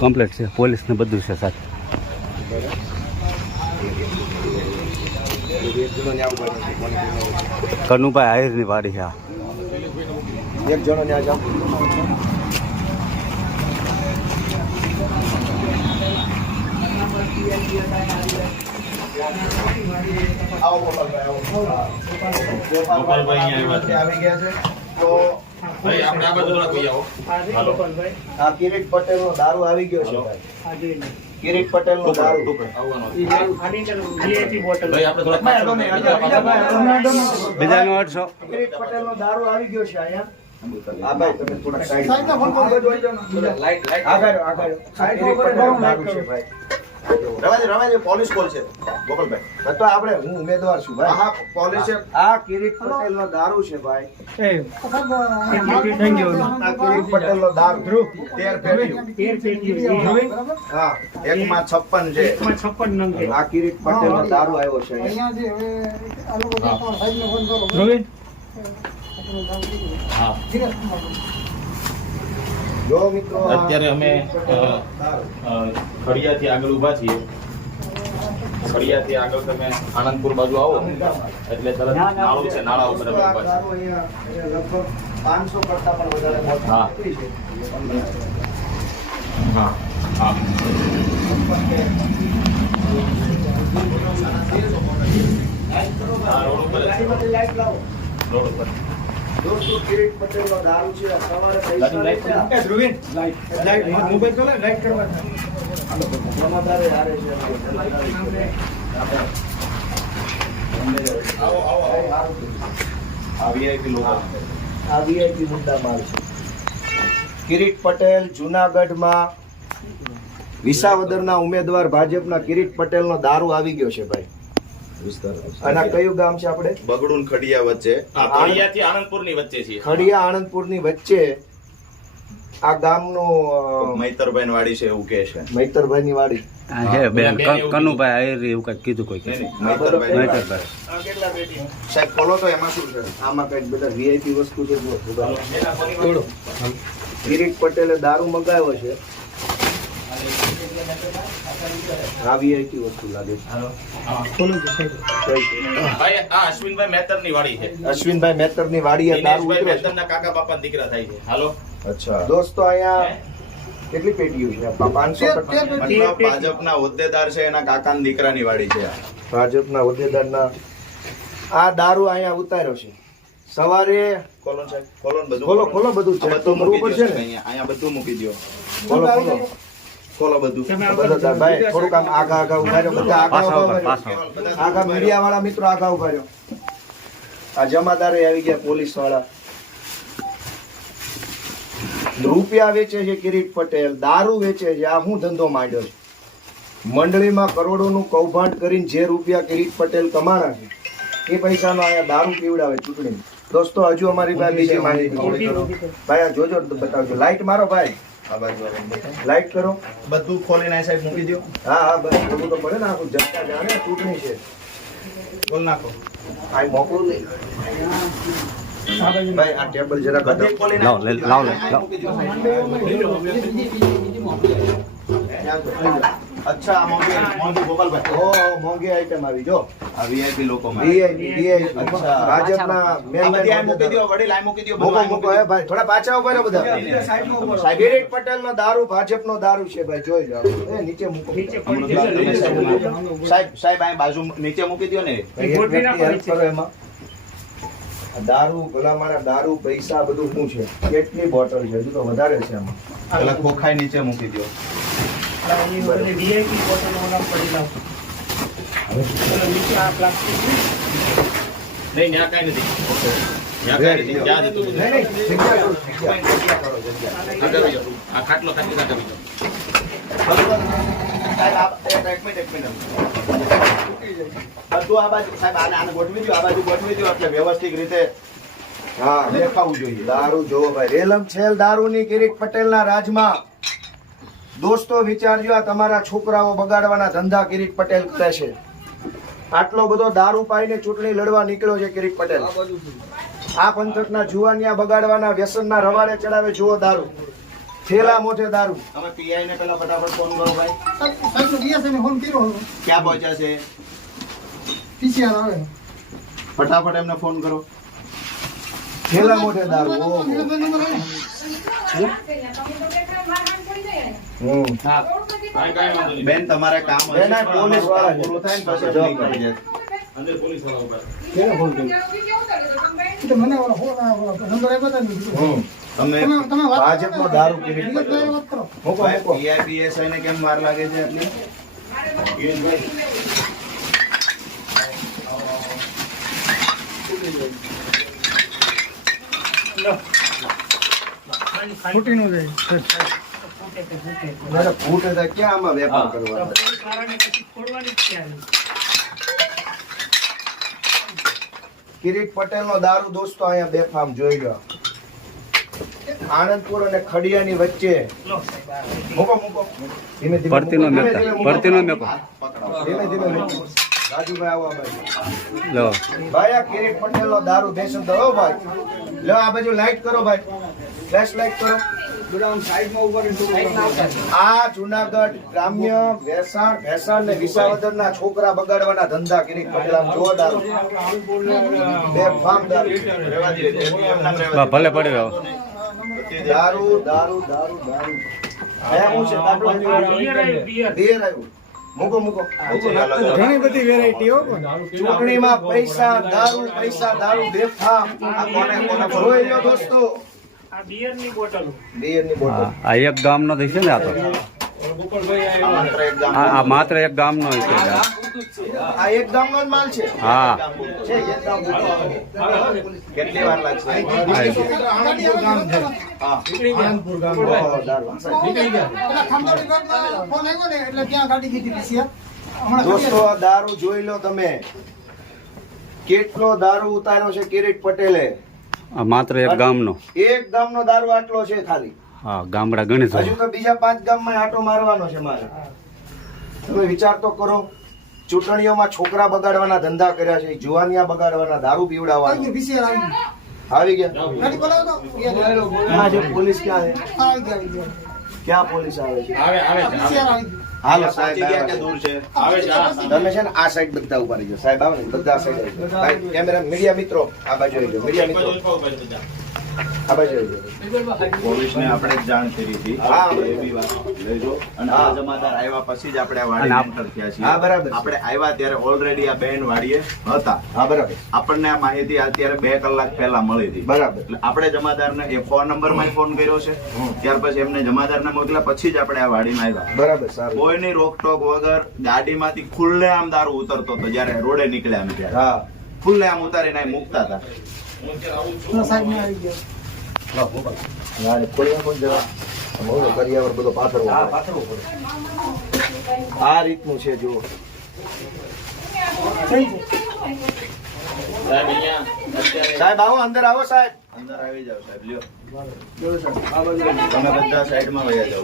Complete છે police ને બધું છે સાથે કનુભાઈ આહિરની વાડી છે આ એક જણો ત્યાં જાઓ આવો ગોપાલભાઈ આવો ગોપાલભાઈ અહીંયા આવી ગયા છે તો ભાઈ આપણે આ બાજુ થોડા કોઈ આવો આ કિરીટ પટેલ નો દારૂ આવી ગયો છે ભાઈ. કિરીટ પટેલ નો દારૂ. આવવાનો ભાઈ ભાઈ આપણે થોડા બીજાનો અડસો કિરીટ પટેલ નો દારૂ આવી ગયો છે અહીંયા. ભાઈ તમે થોડા સાઈડ આગળ આગળ. આ નો દારૂ છે ભાઈ. રવાજે રવાજે પોલીસ કોલ છે. ગોપાલભાઈ તો આપણે હું ઉમેદવાર છું ભાઈ. હા પોલીસ છે. આ કિરીટ પટેલ નો દારૂ છે ભાઈ. આ કિરીટ પટેલ નો દારૂ હા એક માં છપ્પન છે. આ કિરીટ પટેલ નો દારૂ આવ્યો છે. અહીંયા. જો આ દારૂ. અમે ખડિયાથી આગળ ઊભા છીએ. ખડિયાથી આગળ તમે આનંદપુર બાજુ આવો. એટલે તરત નાળું છે નાળા ઉપર અમે ઊભા છીએ દારૂ અહીંયા અહીંયા લગભગ 500 કરતા પણ વધારે બોટલ હા. હા હા. ઉપર. રોડ ઉપર. દોસ્તો કિરીટ પટેલ નો દારૂ છે આ સવારે પૈસા લાઈટ. જમાદારે હારે છે આવો આવો. આવો આ વીઆઈપી લોકો આ વીઆઈપી મુદ્દા માલ છે. કિરીટ પટેલ જુનાગઢમાં વિસાવદરના ઉમેદવાર ભાજપના કિરીટ પટેલનો દારૂ આવી ગયો છે ભાઈ. અને કયું ગામ છે આપણે? બગડુન ખડિયા વચ્ચે. હા ખડિયાથી આનંદપુરની વચ્ચે છે. ખડિયા આણંદપુરની વચ્ચે આ ગામનું મૈતરભાઈ વાડી છે એવું કે છે. વાડી. હે બેન કનુભાઈ એવું કીધું કોઈ મૈતરભાઈ મહેતરભાઈ. સાહેબ ખોલો તો એમાં શું છે? આમાં કંઈક બધા વીઆઈપી વસ્તુ છે. કિરીટ પટેલે દારૂ મગાવ્યો છે. આ વીઆઈપી વસ્તુ લાગે છે. છે? ભાઈ આ અશ્વિનભાઈ વાડી છે. અશ્વિનભાઈ મેતરની દારૂ દિનેશભાઈ ઉતર્યો કાકા બાપાના દીકરા થાય છે. હાલો. અચ્છા. દોસ્તો અહીંયા કેટલી પેટીઓ છે? પાંચસો ભાજપના હોદ્દેદાર છે એના કાકાના દીકરાની વાડી છે આ. ભાજપના હોદ્દેદારના આ દારૂ અહીંયા ઉતાર્યો છે. સવારે કોલોન સાહેબ કોલોન બધું ખોલો ખોલો બધું છે. બધું મૂકી પડશે અહીંયા બધું મૂકી દ્યો. ખોલો ખોલો ખોલો બધું ભાઈ થોડુંક આમ આગા આગા ઊભા રહ્યો. બધા આગા ઊભા રહ્યો. આગા મીડિયા વાળા મિત્રો આગા ઊભા રહ્યો. આ જમાદારે આવી ગયા પોલીસવાળા રૂપિયા વેચે છે કિરીટ પટેલ દારૂ વેચે છે. આ હું ધંધો માંડ્યો છે. મંડળીમાં કરોડોનું કૌભાંડ કરીને જે રૂપિયા કિરીટ પટેલ કમાણા છે એ પૈસાનો અહીંયા દારૂ પીવડાવે ચૂંટણી દોસ્તો હજુ અમારી પાસે બીજી માહિતી ભાઈ આ જોજો બતાવજો. લાઈટ મારો ભાઈ. આ બાજુ. લાઈટ કરો. બધું ખોલીને આ સાઈડ મૂકી દો. હા હા બસ બધું તો પડે ને આખું જનતા જાણે ચૂંટણી છે. બોલ નાખો. આ મોકલું નહીં. ભાઈ આ ટેબલ જરા બધું લાવ, લાવ, લાવ. અચ્છા મોંઘી મોંઘી ગોપાલભાઈ ઓ મોંઘી આઈટમ આવી જો. આ વીઆઈપી લોકો. અચ્છા. ભાજપના બધી આ મૂકી દો વડીલ આ મૂકી દો મૂકો મૂકો હે ભાઈ થોડા પાછા ઊભા રહો બધા. સાહેબ, પટેલ નો દારૂ ભાજપ નો દારૂ છે ભાઈ જોઈ લો. એ નીચે મૂકો. સાહેબ સાહેબ આ બાજુ નીચે મૂકી દ્યો ને. કરો એમાં. દારૂ ભલામણા દારૂ પૈસા બધું શું છે? કેટલી બોટલ છે? હજુ તો વધારે છે એમાં એટલે ખોખાઈ નીચે મૂકી દ્યો. નહીં આ ખાટલો ખાટલી આગળ જાઓ. સાહેબ આ એક એક મિનિટ એક મિનિટ બધું આ બાજુ સાહેબ આને આને ગોઠવી દ્યો આ બાજુ ગોઠવી દ્યો એટલે વ્યવસ્થિત રીતે. હા દેખાવું જોઈએ. દારૂ જોવો ભાઈ. રેલમ છેલ દારૂની કિરીટ પટેલના રાજમાં દોસ્તો વિચારજો આ તમારા છોકરાઓ બગાડવાના ધંધા કિરીટ પટેલ કરે છે. આટલો બધો દારૂ પાઈને ચૂંટણી લડવા નીકળ્યો છે કિરીટ પટેલ. આ પંથકના જુવાનિયા બગાડવાના વ્યસનના રવાડે ચડાવે જુઓ દારૂ. થેલા મોઢે દારૂ. તમે પીઆઈ ને પેલા ફટાફટ ફોન કરો ભાઈ. ફોન કર્યો. ક્યાં પહોંચ્યા છે? આવે. ફટાફટ એમને ફોન કરો. થેલા મોઢે દારૂ ઓહો. નંબર આવે હમ કાંઈ કાંઈ વાંધો નહીં. બેન તમારે કામ પોલીસવાળા પૂરું થાય ને પછી જવાબ અંદર પોલીસવાળા તો મને ઓલો ફોન આવ્યો નંબર આપ્યો હતો ને હમ. તમે તમે તમે વાત ભાજપનો દારૂ કેવી વાત કરો. મૂકો મૂકો. પીઆઈપીએસઆઈ ને કેમ માર લાગે છે આટલી ખોટીનું જાય અરે ફૂટે તો ક્યાં આમાં વેપાર કરવાનો? કારણે પછી છોડવાની જ છે કિરીટ પટેલ નો દારૂ દોસ્તો અહીંયા બેફામ જોઈ લો. આનંદપુર અને ખડિયાની વચ્ચે. લો સાહેબ આ મૂકો મૂકો. ધીમે ધીમે પડતીનો મેકો. ધીમે ધીમે પડતીનો મેકો. ધીમે ધીમે મૂકો. રાજુભાઈ આવો ભાઈ લો. ભાઈ આ કિરીટ પટેલ નો દારૂ બેસન દો ભાઈ. લો આ બાજુ લાઈટ કરો ભાઈ. ફ્લેશ લાઈટ કરો. આ જુનાગઢ ગ્રામ્ય વેસાણ ભેસાણ ને વિસાવદર ના છોકરા બગાડવાના ધંધા કિરીટ પટેલ આમ જોવો દારૂ બેફામ દારૂ રહેવા દે, એમનામ રહેવા બા, દે. ભલે પડી રહ્યો દારૂ દારૂ દારૂ દારૂ. ઘણી બધી વેરાયટીઓ ચૂંટણીમાં પૈસા દારૂ પૈસા દારૂ બેફામ કોને કોને? જોઈ લો દોસ્તો. બિયરની બોટલો બેરની બોટલ આ એક ગામનો થઈ છે ને આ તો. આ માત્ર એક ગામ ગામનો છે. આ. એક ગામનો જ માલ છે? હા. કેટલી વાર લાગશે? ફોન આવ્યો ને એટલે ત્યાં ગાડી કીધી PCR. દોસ્તો દારૂ જોઈ લો તમે. કેટલો દારૂ ઉતાર્યો છે કિરીટ પટેલે? માત્ર એક ગામનો. એક ગામનો દારૂ આટલો છે ખાલી. હા ગામડા ગણે હજુ તો બીજા પાંચ ગામમાં આટો મારવાનો છે મારે. તમે વિચાર તો કરો ચૂંટણીઓમાં છોકરા બગાડવાના ધંધા કર્યા છે જુવાનિયા બગાડવાના દારૂ પીવડાવવાના. આવી આવી ગયા. પોલીસ ક્યાં છે. ક્યાં પોલીસ આવે છે? હાલો પહોંચી ગયા કે સાહેબ દૂર છે? આવે છે. તમે છે ને આ સાઈડ બધા ઊભા રહીજો સાહેબ આવો ને બધા સાઈડ કેમેરા મીડિયા મિત્રો આ બાજુ આવી જાઓ. મીડિયા મિત્રો. ઊભા ઊભા બધા. આ બાજુ આવી જાઓ. પોલીસને આપણે જાણ કરી હતી. હા. એ બી વાત લેજો. અને આ જમાદાર આવ્યા પછી જ આપણે આ અને વાડીને આપ- enter થયા છીએ બરાબર. આપણે આવ્યા ત્યારે ઓલરેડી આ બેન વાડીએ હતા. હા બરાબર. આપણને આ માહિતી અત્યારે બે કલાક પહેલા મળી હતી. બરાબર. એટલે આપણે જમાદારને એ ફોન નંબરમાં ફોન કર્યો છે. ત્યાર પછી એમને જમાદારને મોકલ્યા પછી જ આપણે આ વાડીમાં આવ્યા. બરાબર સારું. કોઈની રોકટોક વગર ગાડીમાંથી ખુલ્લે આમ દારૂ ઉતરતો હતો જ્યારે રોડે નીકળ્યા અમે ત્યારે. હા. ખુલ્લે આમ ઉતારીને મૂકતા હતા. આ રીતનું છે જુઓ. સાહેબ અહીંયા અત્યારે સાહેબ આવો અંદર આવો સાહેબ. અંદર આવી જાવ સાહેબ લ્યો. તમે બધા સાઈડમાં વયા જાઓ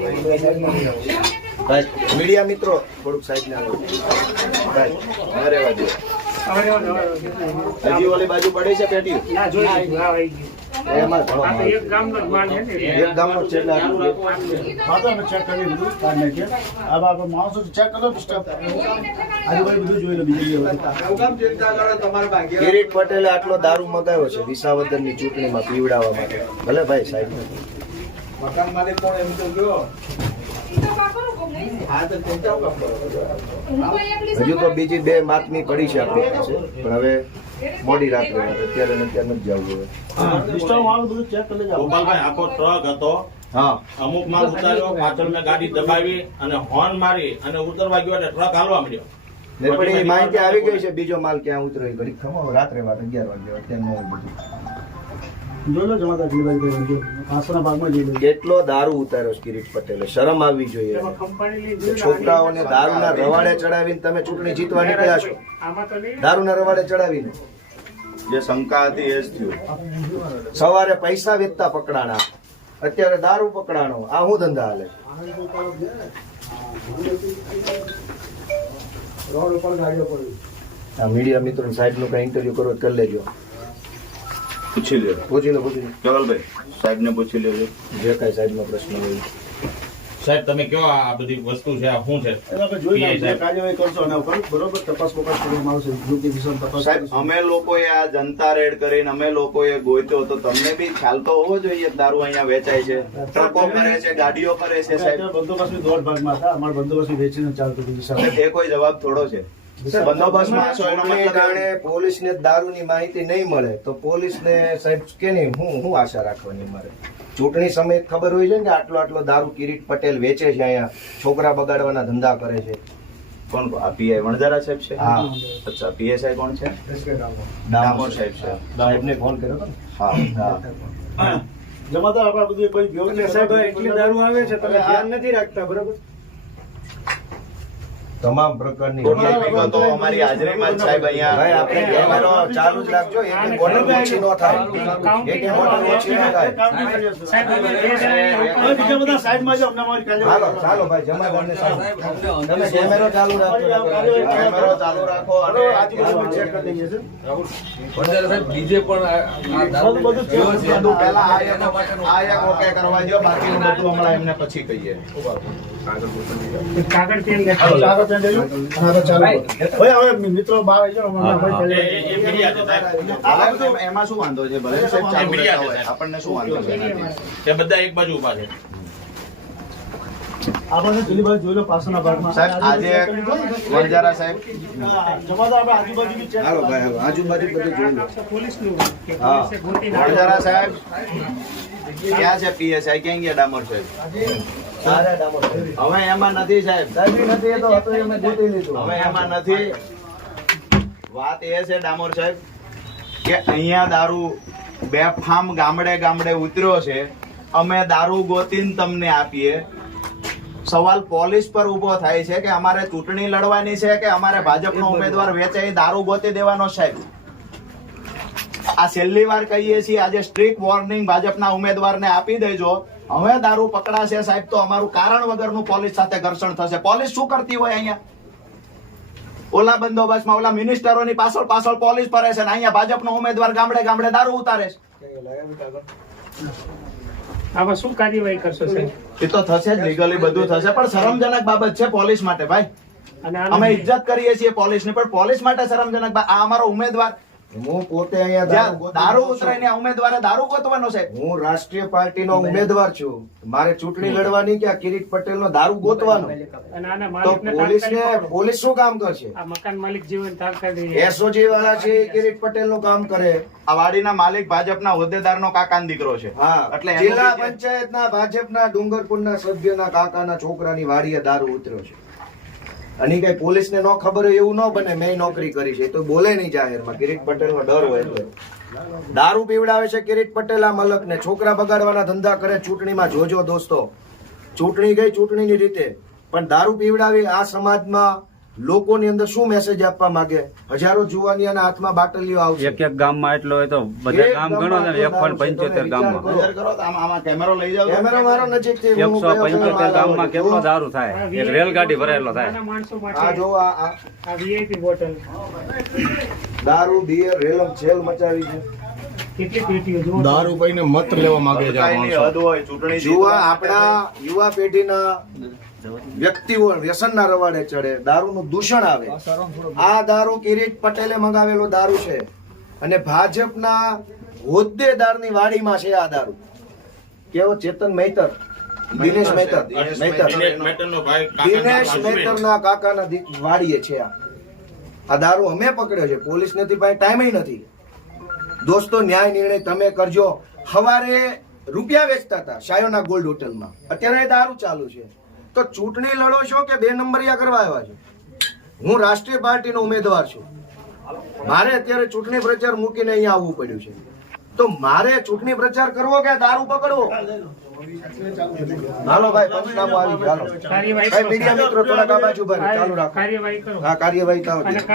ભાઈ. મીડિયા મિત્રો થોડુંક સાઈડ ના આવો. ભાઈ, હજી ઓલી બાજુ પડી છે પેટી ના જોઈ આવી ગયું. એમાં ઘણો તો માલ. એક ને. કિરીટ પટેલે આટલો દારૂ મગાવ્યો છે વિસાવદરની ચૂંટણીમાં પીવડાવવા માટે. ભલે ભાઈ સાહેબ. હજુ તો બીજી બે માર્કની પડી છે આપણી પાસે પણ હવે મોડી રાત્રે અત્યારે ને અત્યારે નથી જવું હવે. ગોપાલભાઈ આખો ટ્રક હતો. હા. અમુક માલ ઉતાર્યો પાછળ મેં ગાડી દબાવી અને હોર્ન મારી અને ઉતરવા ગયો એટલે ટ્રક હાલવા મળ્યો ને પણ એ માહિતી આવી ગઈ છે બીજો માલ ક્યાં ઉતર્યો? ઘડી ખમો રાત્રે વાત અગિયાર વાગે અત્યારે કેટલો દારૂ ઉતાર્યો કિરીટ પટેલે? શરમ આવવી જોઈએ. છોકરાઓને દારૂના રવાડે ચડાવીને તમે ચૂંટણી જીતવા નીકળ્યા છો. દારૂના રવાડે ચડાવીને. જે શંકા હતી એ જ થયું. સવારે પૈસા વેચતા પકડાણા. અત્યારે દારૂ પકડાણો. આ શું ધંધા હાલે? આ મીડિયા મિત્રો સાહેબનું કઈ ઇન્ટરવ્યુ કરો તો કરી લેજો. પૂછી લ્યો. પૂછી લો પૂછી લો કેવલભાઈ સાહેબને પૂછી લેજો જે કાંઈ સાહેબનો પ્રશ્ન હોય. સાહેબ તમે કયો આ બધી વસ્તુ છે? આ શું છે. સાહેબ. અમે લોકોએ આ જનતા રેડ કરીને અમે લોકોએ ગોત્યો તો તમને બી ખ્યાલ તો હોવો જોઈએ દારૂ અહીંયા વેચાય છે. ટ્રકો કરે છે ગાડીઓ કરે છે સાહેબ. સાહેબ, એ કોઈ જવાબ થોડો છે. છો મતલબ ટાણે પોલીસને દારૂની માહિતી નહીં મળે તો પોલીસને સાહેબ કે નહીં હું હું આશા રાખવાની મારે? ચૂંટણી સમયે ખબર હોય છે ને આટલો આટલો દારૂ કિરીટ પટેલ વેચે છે અહીંયા છોકરા બગાડવાના ધંધા કરે છે. કોણ આ પીઆઈ વણઝારા સાહેબ છે? હા. અચ્છા પીએસઆઈ કોણ છે? ડામોર સાહેબ છે. સાહેબને ફોન કર્યો ધ્યાન નથી રાખતા હા તમામ પ્રકારની વિગતો અમારી હાજરીમાં જ સાહેબ ભાઈ અહીંયા આપણે કેમેરો ચાલુ જ રાખજો એક બોટલ ઓછી ન થાય એક બોટલ ઓછી ન થાય સાહેબ અમે બે જણાની હાલો ચાલો ભાઈ જમાદારને સાહેબ તમે કેમેરો ચાલુ રાખજો કેમેરો ચાલુ રાખો અને બધું પહેલા આ એક આ એક ઓકે કરવા દો બાકીનું બધું હમણાં એમને પછી કહીએ કાગળ પેન લેતા એ- એ- એ મીડિયા છે, સાહેબ. આ બધું એમાં શું વાંધો છે ભલે સાહેબ ચાલુ રહેતા હોય આપણને શું વાંધો છે એનાથી? તે બધા એક બાજુ ઊભા છે સાહેબ આજે વણજારા સાહેબ હાલો ભાઈ હાલો આજુબાજુ બધું જોઈ લો પોલીસનું કે હા. પોલીસે ગોતીને વણજારા સાહેબ ક્યાં છે પીએસઆઈ ક્યાં ગયા ડામોર સાહેબ સારા ડામર સાહેબ. હવે એમાં નથી સાહેબ. સાહેબ નથી એ તો હતું એ મેં ગોતી લીધું. હવે એમાં નથી. વાત એ છે ડામોર સાહેબ કે અહીંયા દારૂ બેફામ ગામડે ગામડે ઉતર્યો છે. અમે દારૂ ગોતીને તમને આપીએ. સવાલ પોલીસ પર ઊભો થાય છે કે અમારે ચૂંટણી લડવાની છે કે અમારે ભાજપનો ઉમેદવાર વેચે દારૂ ગોતી દેવાનો સાહેબ આ છેલ્લી વાર કહીએ છીએ આજે સ્ટ્રીક વોર્નિંગ ભાજપના ઉમેદવારને આપી દેજો. હવે દારૂ પકડાશે સાહેબ તો અમારું કારણ વગરનું પોલીસ સાથે ઘર્ષણ થશે. પોલીસ શું કરતી હોય અહીંયા? ઓલા બંદોબસ્તમાં ઓલા મિનિસ્ટરોની પાછળ પાછળ પોલીસ ફરે છે અહીંયા ભાજપનો ઉમેદવાર ગામડે ગામડે દારૂ ઉતારે છે. આમાં શું કાર્યવાહી કરશો સાહેબ? એ તો થશે જ લીગલી બધું થશે પણ શરમજનક બાબત છે પોલીસ માટે ભાઈ. અમે ઇજ્જત કરીએ છીએ પોલીસની પણ પોલીસ માટે શરમજનક આ અમારો ઉમેદવાર હું પોતે અહીંયા દારૂ લીધું ઉતરે છું. ને આ ઉમેદવારે દારૂ ગોતવાનો છે. હું રાષ્ટ્રીય પાર્ટીનો ઉમેદવાર છું. મારે ચૂંટણી લડવાની કે આ કિરીટ પટેલનો દારૂ ગોતવાનો? તો પોલીસને પોલીસ શું કામ કરશે આ મકાન માલિક જીવન તાત્કાલિક એસઓજી વાળા છે કિરીટ પટેલનું કામ કરે. આ વાડીના માલિક ભાજપના હોદ્દેદારનો કાકાનો દીકરો છે. હા. એટલે જિલ્લા પંચાયતના ભાજપના ડુંગરપુરના સભ્યના કાકાના છોકરાની વાડીએ દારૂ ઉતર્યો છે. અને કઈ પોલીસને ન ખબર હોય એવું ન બને, મેં નોકરી કરી છે. તો બોલે નહીં જાહેરમાં. કિરીટ પટેલનો ડર હોય તો. દારૂ પીવડાવે છે કિરીટ પટેલ આ મલકને. છોકરા બગાડવાના ધંધા કરે, ચૂંટણીમાં જોજો દોસ્તો. ચૂંટણી ગઈ ચૂંટણીની રીતે. પણ દારૂ પીવડાવી આ સમાજમાં લોકોની અંદર શું મેસેજ આપવા માંગે? હજારો જુવાનિયાના હાથમાં બાટલીઓ આવશે. એક એક ગામમાં એટલો હોય તો બધા ગામ ગણો ને એક પણ પંચોતેર. ગામમાં. કેમેરો લઈ જાવ કેમેરો મારો નજીકથી હું એકસો પંચોતેર ગામમાં કેટલો. દારૂ થાય? એક રેલગાડી ભરાયેલો થાય. આ જો આ વીઆઈપી બોટલ. દારૂ બિયર રેલમ છેલ મચાવી છે. દારૂ પીને મત લેવા માંગે છે યુવા આપણા યુવા પેઢીના વ્યક્તિઓ વ્યસનના રવાડે ચડે દારૂનું દૂષણ આવે. આ દારૂ કિરીટ પટેલે મંગાવેલો દારૂ છે. અને ભાજપના હોદ્દેદારની વાડીમાં છે આ દારૂ. કેવો? ચેતન મહેતર દિનેશ મહેતર દિનેશ મહેતર દિનેશ મહેતરનો ભાઈ કાકાના વાડીએ છે આ. આ દારૂ અમે પકડ્યો છે પોલીસ નથી પાસે ટાઈમ નથી. દોસ્તો ન્યાય નિર્ણય તમે કરજો. હવારે રૂપિયા વેચતા હતા શાયોના ગોલ્ડ હોટલમાં અત્યારે દારૂ ચાલુ છે. તો ચૂંટણી લડો છો કે બે નંબરિયા કરવા આવ્યા છો? હું રાષ્ટ્રીય પાર્ટીનો ઉમેદવાર છું. મારે અત્યારે ચૂંટણી પ્રચાર મૂકીને અહીંયા આવવું પડ્યું છે. તો મારે ચૂંટણી પ્રચાર કરવો કે દારૂ પકડવો? હાલો ભાઈ પંચનામું આવી કરો. મીડિયા મિત્રો થોડા આ બાજુ ઊભા ચાલુ રાખો. કાર્યવાહી કરો. હા કાર્યવાહી થાવ અને દે. કા-